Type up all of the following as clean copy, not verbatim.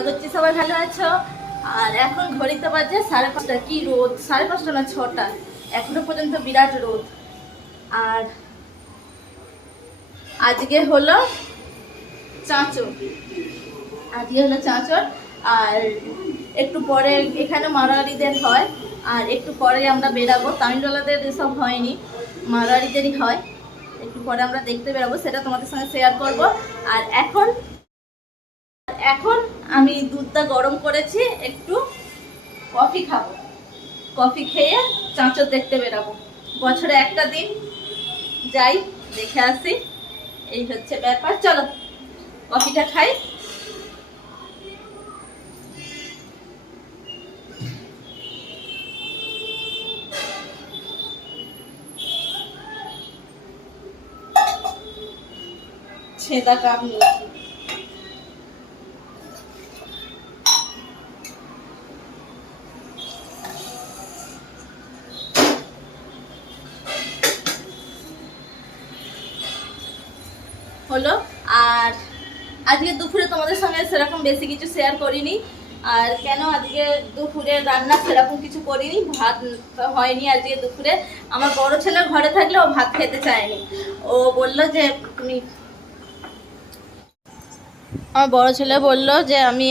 আশা করছি সবাই ভালো আছো। আর এখন ঘড়িতে বাজে 5:30। কি রোদ, 5:30 না 6টা, এখনো পর্যন্ত বিরাট রোদ। আর আজকে হলো চাঁচর, আর একটু পরে এখানে মারোয়ারিদের হয়, আর একটু পরে আমরা বেরাবো। তামিলওয়ালাদের এসব হয়নি, মারোয়ারিদেরই হয়। একটু পরে আমরা দেখতে বেরাবো, সেটা তোমাদের সঙ্গে শেয়ার করব। আর এখন আমি দুধটা গরম করেছি, একটু কফি খাবো। কফি খেয়ে চাঁচর দেখতে বেরাবো। বছরে একটা দিন যাই, দেখে আসি, এই হচ্ছে ব্যাপার। চলো কফিটা খাই। ছেদা কাপ নিয়েছি। হলো। আর আজকে দুপুরে তোমাদের সঙ্গে সেরকম বেশি কিছু শেয়ার করিনি। আর কেন আজকে দুপুরে রান্না সেরকম কিছু করিনি, ভাত হয়নি আজকে দুপুরে। আমার বড় ছেলে ঘরে থাকলে ও ভাত খেতে চায়নি। ও বললো যে আমার বড় ছেলে বললো যে আমি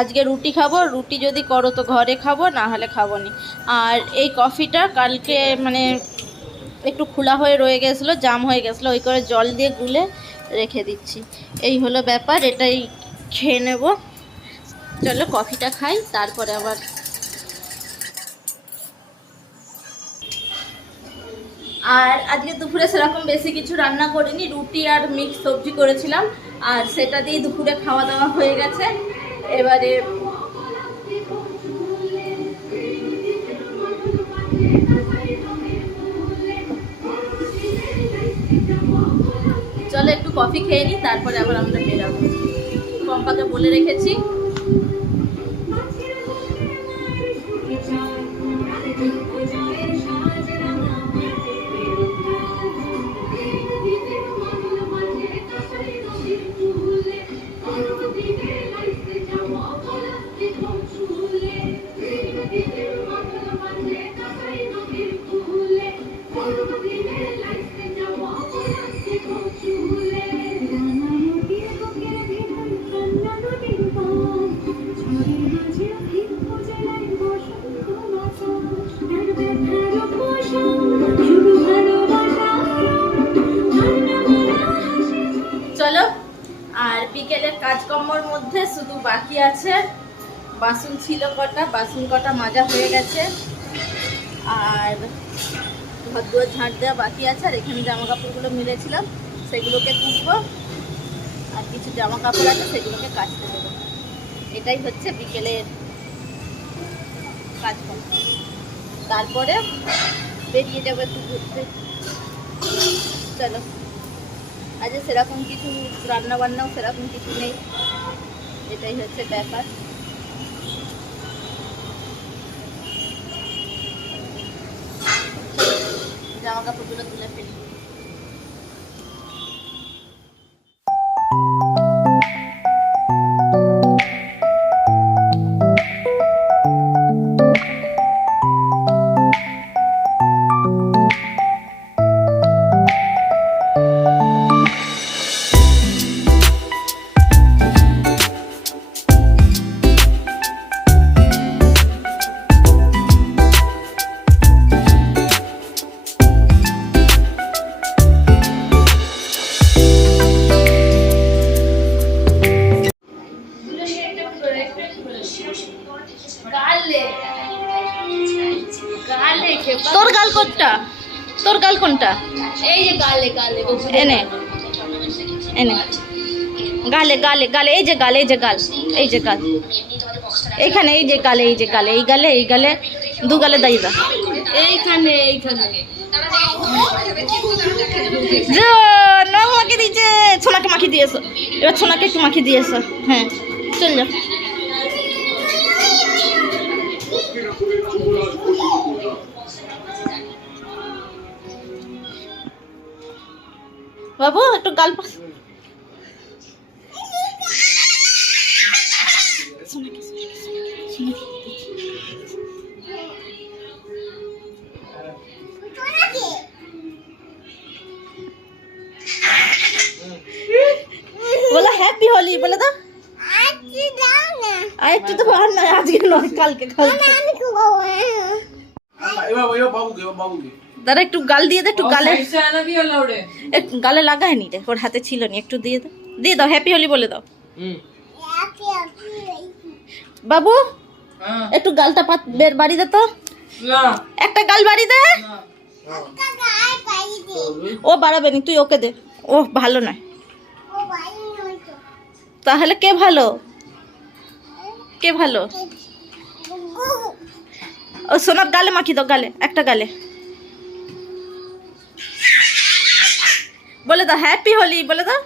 আজকে রুটি খাবো, রুটি যদি করো তো ঘরে খাবো, না হলে খাবো নি। আর এই কফিটা কালকে মানে একটু খোলা হয়ে রয়ে গেছিলো, জাম হয়ে গেছিলো, ওই করে জল দিয়ে গুলে রেখে দিচ্ছি। এই হলো ব্যাপার, এটাই খেয়ে নেব। চলো কফিটা খাই, তারপরে আবার। আর আজকে দুপুরে সেরকম বেশি কিছু রান্না করিনি, রুটি আর মিক্স সবজি করেছিলাম, আর সেটা দিয়ে দুপুরে খাওয়া দাওয়া হয়ে গেছে। এবারে চলো একটু কফি খেয়ে নিই, তারপরে আবার আমরা বেরাবো। পম্পাকে বলে রেখেছি। চলো, আর বিকেলের কাজকর্মের মধ্যে শুধু বাকি আছে বাসন ছিল কটা, বাসন কটা মাজা হয়ে গেছে, আর ঘর দুয়ার ঝাঁট দেওয়া বাকি আছে। আর এখানে জামা কাপড়গুলো মিলেছিলাম, সেগুলোকে তুলবো, আর কিছু জামা কাপড় আছে সেগুলোকে কাচতে দেবো। এটাই হচ্ছে বিকেলের কাজকর্ম। তারপরে বেরিয়ে যাবো একটু ঘুরতে। চলো, আজ সেরকম কিছু রান্না বান্নাও সেরকম কিছু নেই, এটাই হচ্ছে ব্যাপার। জামা কাপড়গুলো তুলে ফেলি। তোর গাল কোনটা? তোর গাল কোনটা? এই যে গালে গালে এনে এনে গালে গালে গালে, এই যে গাল, এই যে গাল, এই যে গাল, এইখানে, এই যে গালে, এই যে গালে, এই গালে, এই গালে, দু গালে দাইবা, এইখানে এইখানে। নখ মাখিয়ে দিয়েছে, ছোনাকে মাখিয়ে দিয়েছো, এবার ছোনাকে একটু মাখিয়ে দিয়েছো। হ্যাঁ চল যাও। বাবু একটু গাল হোলি বলে দাও। আর একটু তো আর না, আজকে নয়, কালকে কালকে। দাদা একটু গাল দিয়ে দে, একটু গালে, একটু গালে লাগায়নি রে, ওর হাতে ছিল নি, একটু দিয়ে দাও, দিয়ে দাও, হ্যাপি হোলি বলে দাও। বাবু একটু গালটা বাড়ি দে তো, একটা গাল বাড়ি দে। ও বাড়াবে নি, তুই ওকে দে, ও ভালো নয়। তাহলে কে ভালো, কে ভালো? ও সোনার গালে মাখি দাও, গালে একটা গালে বলে দাও হ্যাপি হোলি বলে দাও।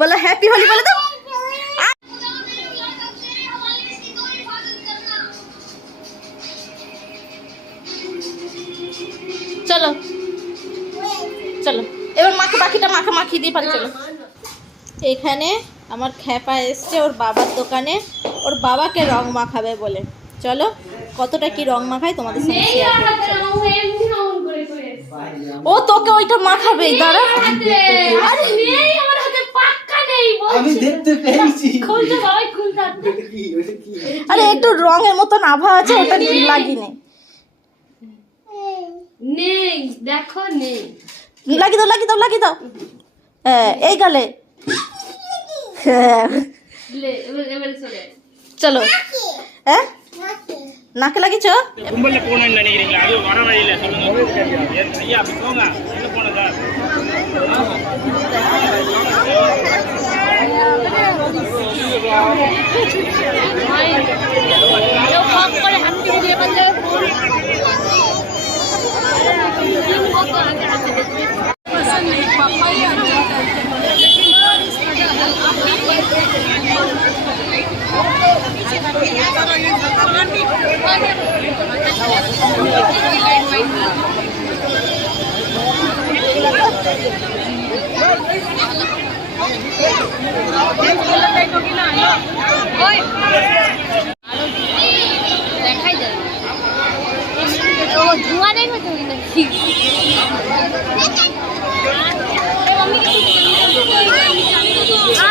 বলো হ্যাপি হোলি বলে দাও। চলো চলো এবার মাকে বাকিটা মাখি দিয়ে পারে। চলো এখানে আমার খ্যাপা এসছে ওর বাবার দোকানে, ওর বাবাকে রং মাখাবে বলে। চলো কতটা কি রং মাখায় তোমাদের সঙ্গে শেয়ার করছি। ও তোকে ওইটা মাখাবে, দাঁড়া। আরে একটু রঙের মতন আভা আছে, ওটা লাগিয়ে নে। নেই দেখো, নেই লাগিয়ে দাও লাগিয়ে দাও। এই গালে চলো। হ্যাঁ நாக்கு லகிச்சோ கும்பல்ல போணும்னு நினைக்கிறீங்களா? அது வர வழியில சொல்லுங்க. ஐயா அப்படி போங்க. எங்க போனதா? ও কম করে হাত দিয়ে দিয়ে বন্ধ ফোন তিন মতো আগে হাতে দিতে পছন্দ নেই পাপাই আমি দেখাই যায় ও ধোঁয়া দেখবে তুমি নাকি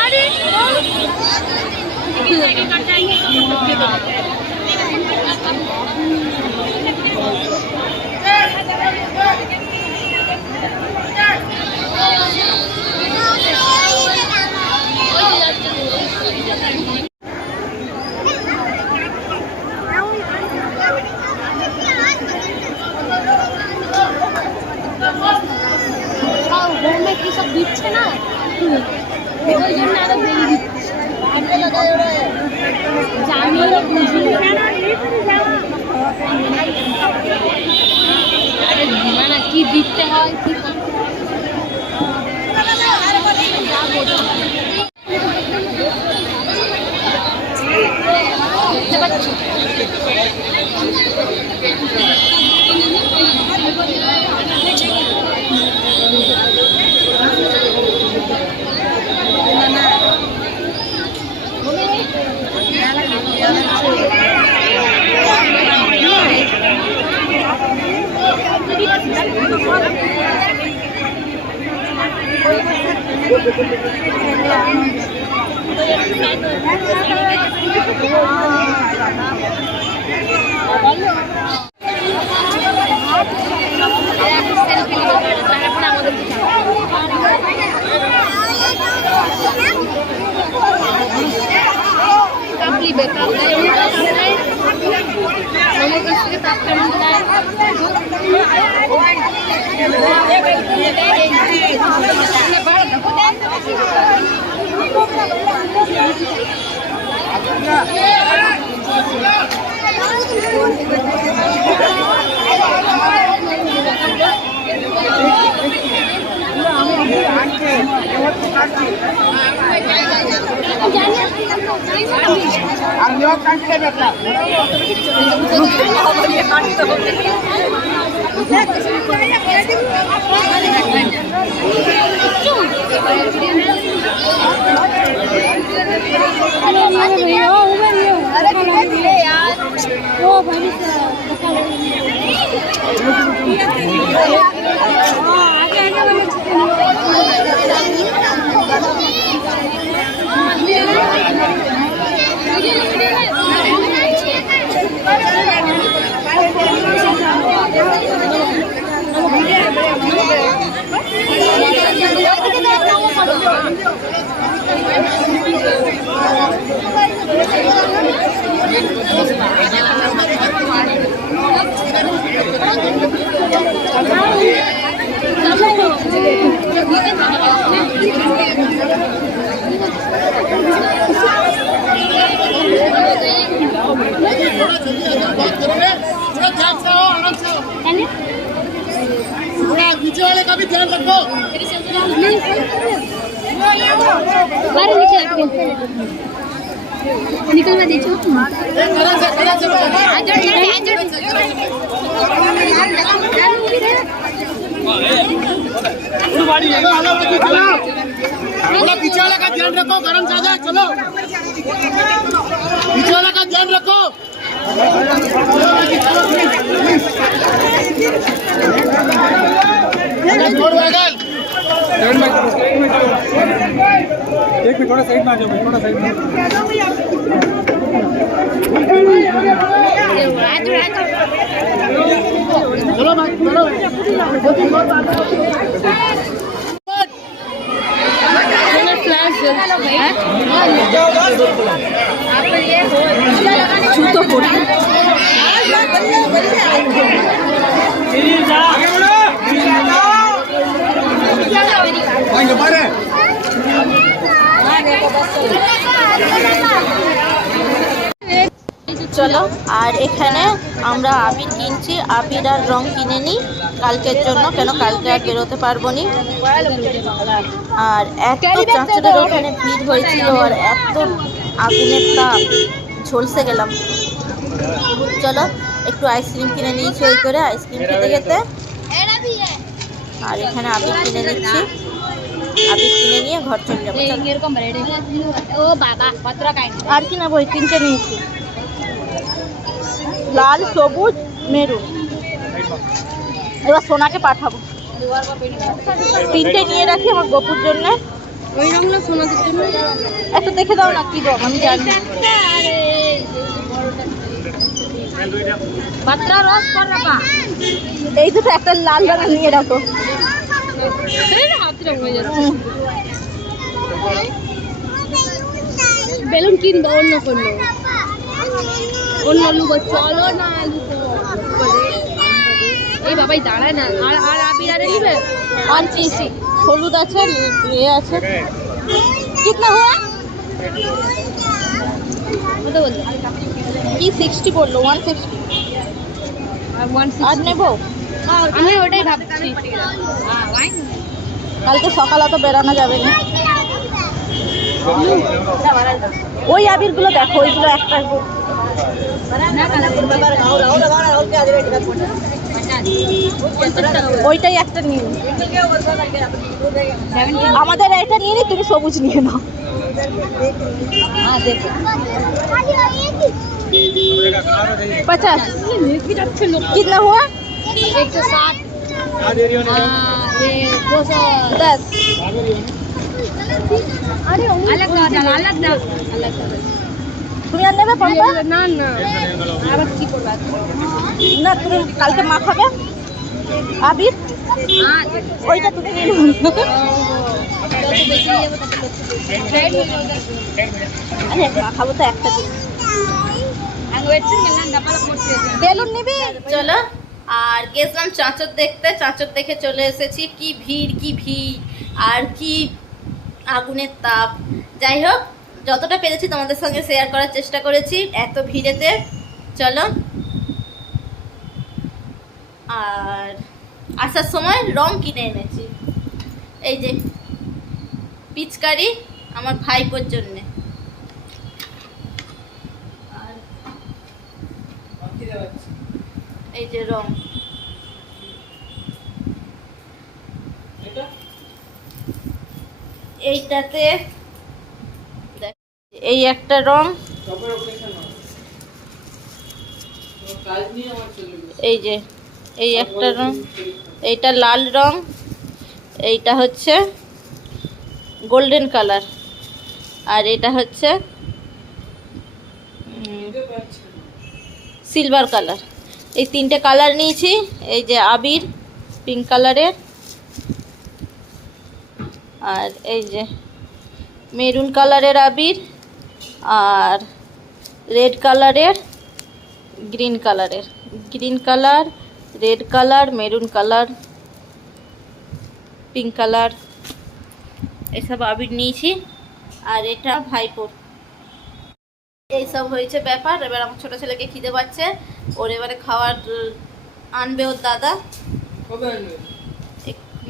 আরে কি সব দিচ্ছে না ওই জন্য আরো বেরিয়ে দিচ্ছে জানি আরে না কি দিতে হয় কি দেখতে পাচ্ছি का भी ध्यान रखो। बाहर निकल मैं देखो थोड़ा पीछे वाला का ध्यान रखो, गरम ज्यादा है, चलो पीछे वाला का ध्यान रखो। छोड़ वैगन एक मिनट थोड़ा साइड में आ जाओ, थोड़ा साइड में। चलो भाई चलो। জুতো পরি চলো। আর এখানে আমরা আবির কিনছি, আবির আর রং কিনে নিই কালকের জন্য, কেন কালকে আর বেরোতে পারবো নি। আর এত চাঁচড়ের ওখানে ভিড় হয়েছিল আর এত আগুনের তাপ, ঝলসে গেলাম। চলো একটু আইসক্রিম কিনে নিয়েছি, ওই করে আইসক্রিম খেতে খেতে। আর এখানে আবির কিনে নিচ্ছি, আবির কিনে নিয়ে ঘর চলে যাবো। ও বাবা কতটা কাইন্ড আর কি নেবো, ওই তিনটে নিয়েছি, লাল সবুজ মেরুন। এবার সোনাকে পাঠাবো, তিনটে নিয়ে রাখি আমার গপুর জন্য। ওই রংগুলো সোনাদের জন্য একটা দেখে দাও না কি রং, আমি জানি। বাত্রা রস কর রাখা এই দুটো একটা লাল রঙ নিয়ে রাখো। হাত রং হয়ে যাচ্ছে। বেলুন কিনবো অন্য কোনো, অন্য লুবো, চলো না লুবো। এই বাবাই দাঁড়ায় না। আর আর আবির আরে নিবে আর চিসি হলুদ আছে, এ আছে। কিতনা হুয়া? কত বললো? কি 60 বললো, 160। আর 160 আর নেবো, আমি ওটাই ভাবছি। কালকে সকালে তো বেরানো যাবে না। ওই আবিরগুলো দেখো, ওইগুলো একটা ওইটাই একটা নিয়ে নি। আমাদের এটা নিয়ে নি, তুমি সবুজ নিয়ে নাও। দেখো 50 कितना हुआ? 160 ये 210 अरे अलग दादा अलग दादा अलग दादा তুমি আর নেবে পম্পা? না না আবার কি করবা না তুমি কালকে মাখাবে আবির, ওইটা তুমি নিয়ে নাও। আরে মাখাবো তো একটা দিন। বেলুন নিবি? চলো। আর গেছিলাম চাঁচর দেখতে, চাঁচর দেখে চলে এসেছি। কি ভিড়, কি ভিড় আর কি আগুনের তাপ। যাই হোক, যতটা পেরেছি তোমাদের সঙ্গে শেয়ার করার চেষ্টা করেছি এত ভিড়েতে। চলো। আর আসার সময় রং কিনে এনেছি, এই যে পিচকারি আমার ভাইপোর জন্যে। আর এই যে রং, এইটাতে এই একটা রং, এই যে এই একটা রং, এইটা লাল রং, এইটা হচ্ছে গোল্ডেন কালার, আর এটা হচ্ছে সিলভার কালার। এই তিনটে কালার নিয়েছি। এই যে আবির পিঙ্ক কালারের, আর এই যে মেরুন কালারের আবির, আর রেড কালারের, গ্রিন কালারের, green colour, red colour, maroon colour, pink colour, এসব আবির নিয়েছি। আর এটা ভাইপোর। এইসব হয়েছে ব্যাপার। এবার আমার ছোটো ছেলেকে খিদে পাচ্ছে, ওর এবারে খাবার আনবে ওর দাদা,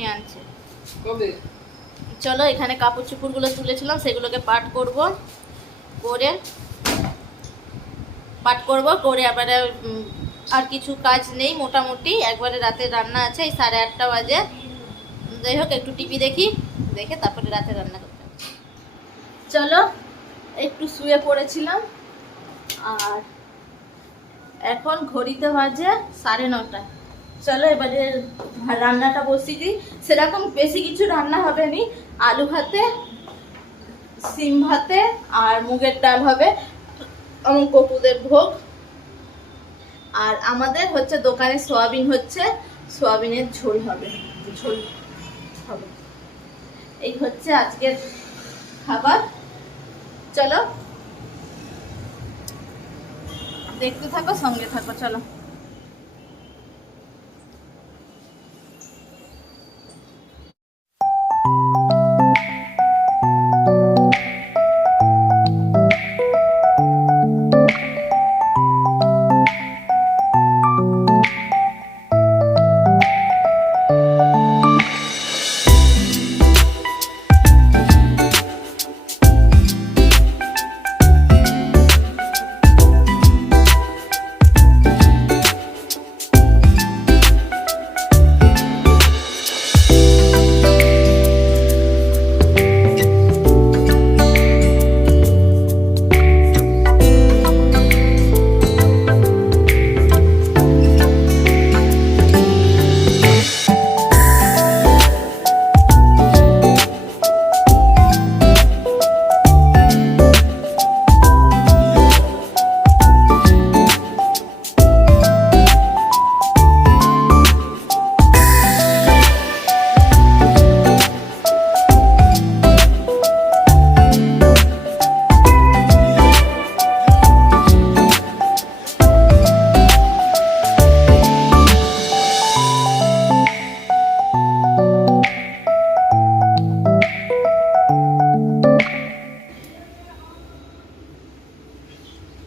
চাটনি আনছে। চলো এখানে কাপড় চোপড়গুলো তুলেছিলাম সেগুলোকে পাট করব, করে আবার আর কিছু কাজ নেই, মোটামুটি একবারে রাতের রান্না আছে। এই 8:30 বাজে। যাই হোক একটু টিভি দেখে তারপরে রাতে রান্না করতে হবে। চলো একটু শুয়ে পড়েছিলাম আর এখন ঘড়িতে বাজে 9:30। চলো এবারে রান্নাটা বসিয়ে দিই। সেরকম বেশি কিছু রান্না হবে না, আলু ভাতে, সিম ভাতে আর মুগের ডাল হবে, আমার কপুদের ভোগ। আর আমাদের হচ্ছে দোকানে সোয়াবিন হচ্ছে, সোয়াবিনের ঝোল হবে। এই হচ্ছে আজকের খাবার। চলো দেখতে থাকো, সঙ্গে থাকো। চলো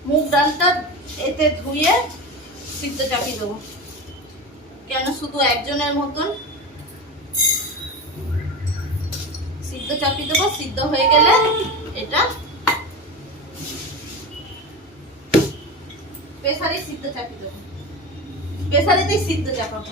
মুগ ডালটা এতে ধুয়ে সিদ্ধ চাপিয়ে দেবো। কেন শুধু একজনের মতন সিদ্ধ চাপিয়ে দেবো। সিদ্ধ হয়ে গেলে এটা প্রেসারে সিদ্ধ চাপিয়ে দেবো, প্রেসারেতেই সিদ্ধ চাপাবো।